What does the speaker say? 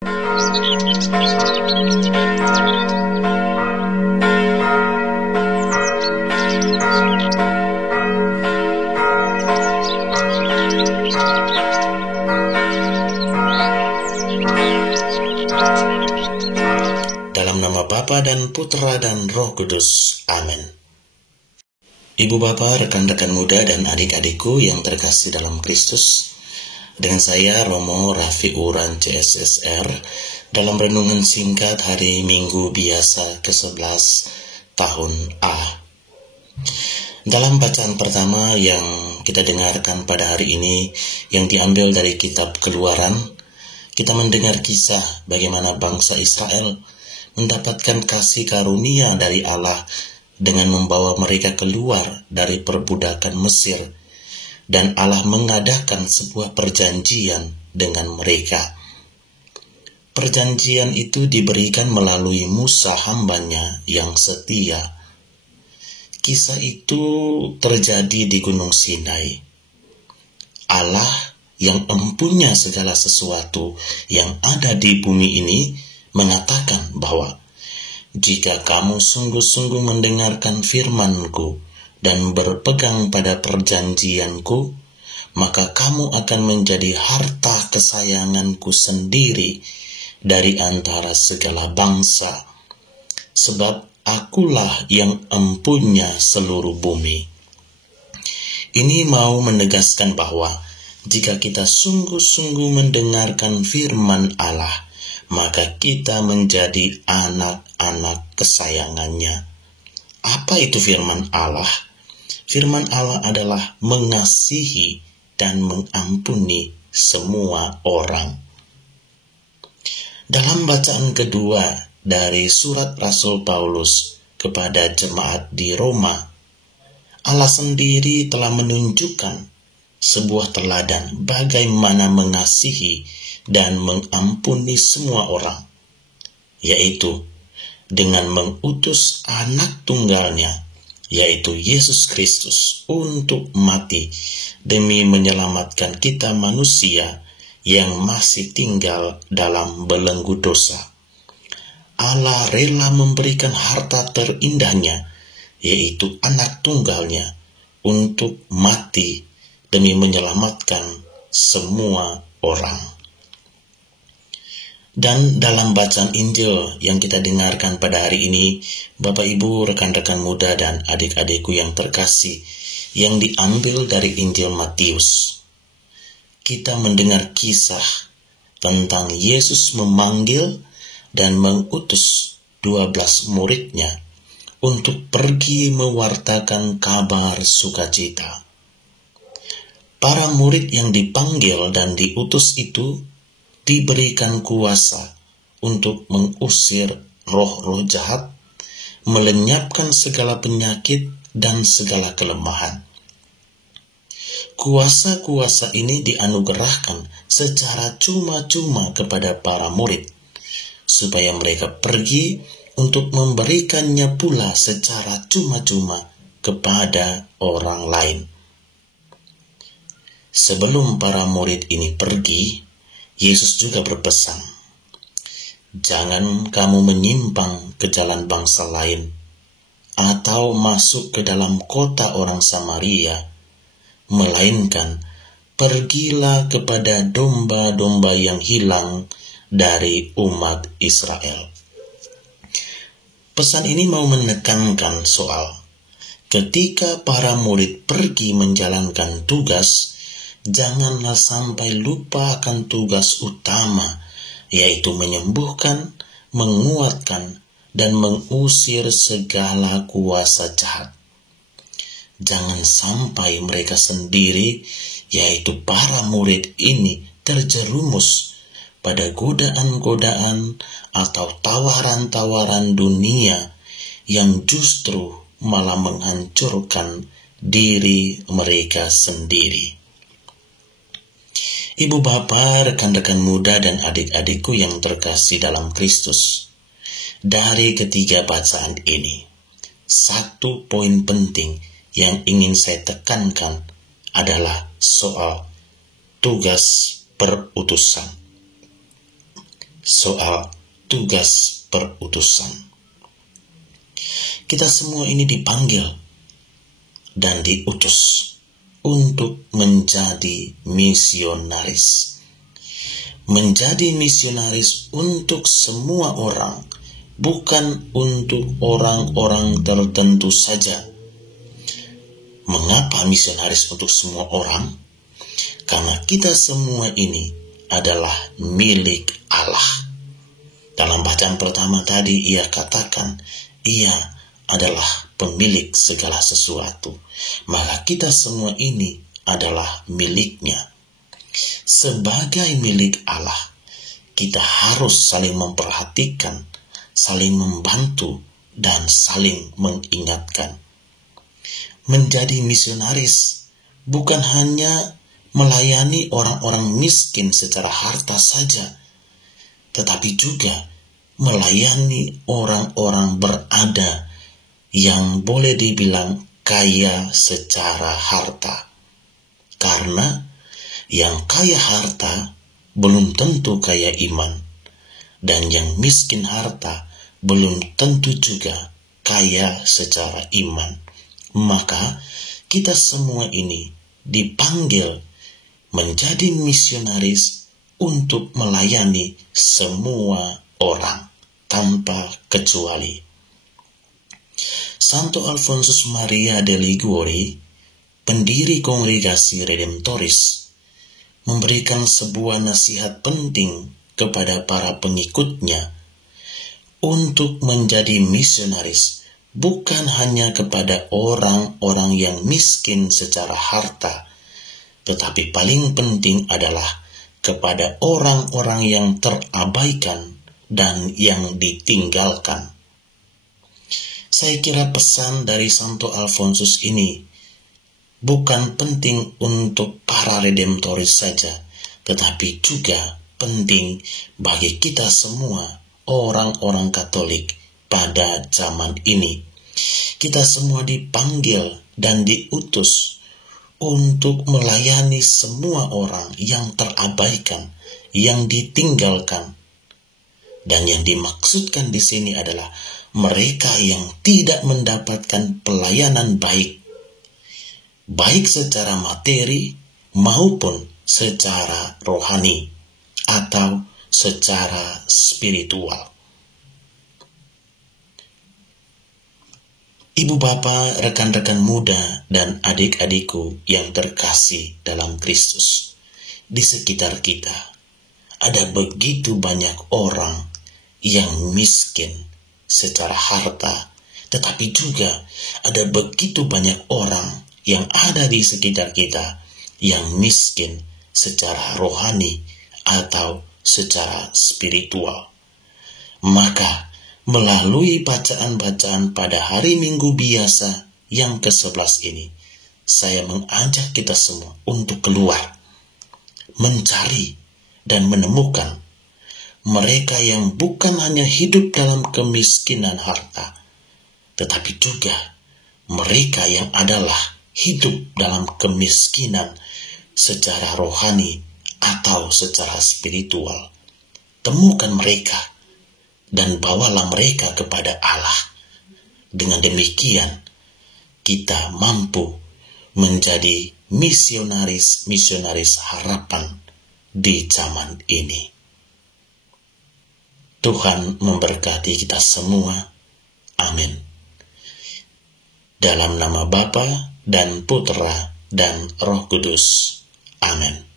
Dalam nama Bapa dan Putra dan Roh Kudus. Amin. Ibu Bapa, rekan-rekan muda dan adik-adikku yang terkasih dalam Kristus, dengan saya Romo Raffi Uran CSSR dalam renungan singkat hari Minggu biasa ke-11 tahun A. Dalam bacaan pertama yang kita dengarkan pada hari ini, yang diambil dari kitab Keluaran, kita mendengar kisah bagaimana bangsa Israel mendapatkan kasih karunia dari Allah dengan membawa mereka keluar dari perbudakan Mesir, dan Allah mengadakan sebuah perjanjian dengan mereka. Perjanjian itu diberikan melalui Musa hambanya yang setia. Kisah itu terjadi di Gunung Sinai. Allah yang empunya segala sesuatu yang ada di bumi ini mengatakan bahwa jika kamu sungguh-sungguh mendengarkan firman-Ku dan berpegang pada perjanjian-Ku, maka kamu akan menjadi harta kesayangan-Ku sendiri dari antara segala bangsa, sebab Akulah yang empunya seluruh bumi. Ini mau menegaskan bahwa jika kita sungguh-sungguh mendengarkan firman Allah, maka kita menjadi anak-anak kesayangannya. Apa itu firman Allah? Firman Allah adalah mengasihi dan mengampuni semua orang. Dalam bacaan kedua dari surat Rasul Paulus kepada jemaat di Roma, Allah sendiri telah menunjukkan sebuah teladan bagaimana mengasihi dan mengampuni semua orang, yaitu dengan mengutus anak tunggalnya, yaitu Yesus Kristus, untuk mati demi menyelamatkan kita manusia yang masih tinggal dalam belenggu dosa. Allah rela memberikan harta terindahnya, yaitu anak tunggalnya, untuk mati demi menyelamatkan semua orang. Dan dalam bacaan Injil yang kita dengarkan pada hari ini, Bapak Ibu, rekan-rekan muda dan adik-adikku yang terkasih, yang diambil dari Injil Matius, kita mendengar kisah tentang Yesus memanggil dan mengutus 12 muridnya untuk pergi mewartakan kabar sukacita. Para murid yang dipanggil dan diutus itu diberikan kuasa untuk mengusir roh-roh jahat, melenyapkan segala penyakit dan segala kelemahan. Kuasa-kuasa ini dianugerahkan secara cuma-cuma kepada para murid, supaya mereka pergi untuk memberikannya pula secara cuma-cuma kepada orang lain. Sebelum para murid ini pergi, Yesus juga berpesan, "Jangan kamu menyimpang ke jalan bangsa lain, atau masuk ke dalam kota orang Samaria, melainkan pergilah kepada domba-domba yang hilang dari umat Israel." Pesan ini mau menekankan soal ketika para murid pergi menjalankan tugas, janganlah sampai lupa akan tugas utama, yaitu menyembuhkan, menguatkan, dan mengusir segala kuasa jahat. Jangan sampai mereka sendiri, yaitu para murid ini, terjerumus pada godaan-godaan atau tawaran-tawaran dunia yang justru malah menghancurkan diri mereka sendiri. Ibu bapa, rekan-rekan muda dan adik-adikku yang terkasih dalam Kristus, dari ketiga bacaan ini, satu poin penting yang ingin saya tekankan adalah soal tugas perutusan. soal tugas perutusan. Kita semua ini dipanggil dan diutus untuk menjadi misionaris. Menjadi misionaris untuk semua orang, bukan untuk orang-orang tertentu saja. Mengapa misionaris untuk semua orang? Karena kita semua ini adalah milik Allah. Dalam bacaan pertama tadi ia katakan, ia adalah pemilik segala sesuatu. Maka kita semua ini adalah miliknya. Sebagai milik Allah, kita harus saling memperhatikan, saling membantu, dan saling mengingatkan. Menjadi misionaris bukan hanya melayani orang-orang miskin secara harta saja, tetapi juga melayani orang-orang berada yang boleh dibilang kaya secara harta. Karena yang kaya harta belum tentu kaya iman, dan yang miskin harta belum tentu juga kaya secara iman. Maka kita semua ini dipanggil menjadi misionaris untuk melayani semua orang tanpa kecuali. Santo Alfonsus Maria de Liguori, pendiri Kongregasi Redemptoris, memberikan sebuah nasihat penting kepada para pengikutnya untuk menjadi misionaris, bukan hanya kepada orang-orang yang miskin secara harta, tetapi paling penting adalah kepada orang-orang yang terabaikan dan yang ditinggalkan. Saya kira pesan dari Santo Alfonsus ini bukan penting untuk para redemptoris saja, tetapi juga penting bagi kita semua, orang-orang Katolik pada zaman ini. Kita semua dipanggil dan diutus untuk melayani semua orang yang terabaikan, yang ditinggalkan. Dan yang dimaksudkan di sini adalah mereka yang tidak mendapatkan pelayanan baik secara materi maupun secara rohani atau secara spiritual. Ibu bapa, rekan-rekan muda, dan adik-adikku yang terkasih dalam Kristus, di sekitar kita ada begitu banyak orang yang miskin secara harta, tetapi juga ada begitu banyak orang yang ada di sekitar kita yang miskin secara rohani atau secara spiritual. Maka melalui bacaan-bacaan pada hari Minggu biasa yang ke-11 ini, saya mengajak kita semua untuk keluar, mencari dan menemukan mereka yang bukan hanya hidup dalam kemiskinan harta, tetapi juga mereka yang adalah hidup dalam kemiskinan secara rohani atau secara spiritual. Temukan mereka dan bawalah mereka kepada Allah. Dengan demikian, kita mampu menjadi misionaris harapan di zaman ini. Tuhan memberkati kita semua. Amin. Dalam nama Bapa dan Putra dan Roh Kudus. Amin.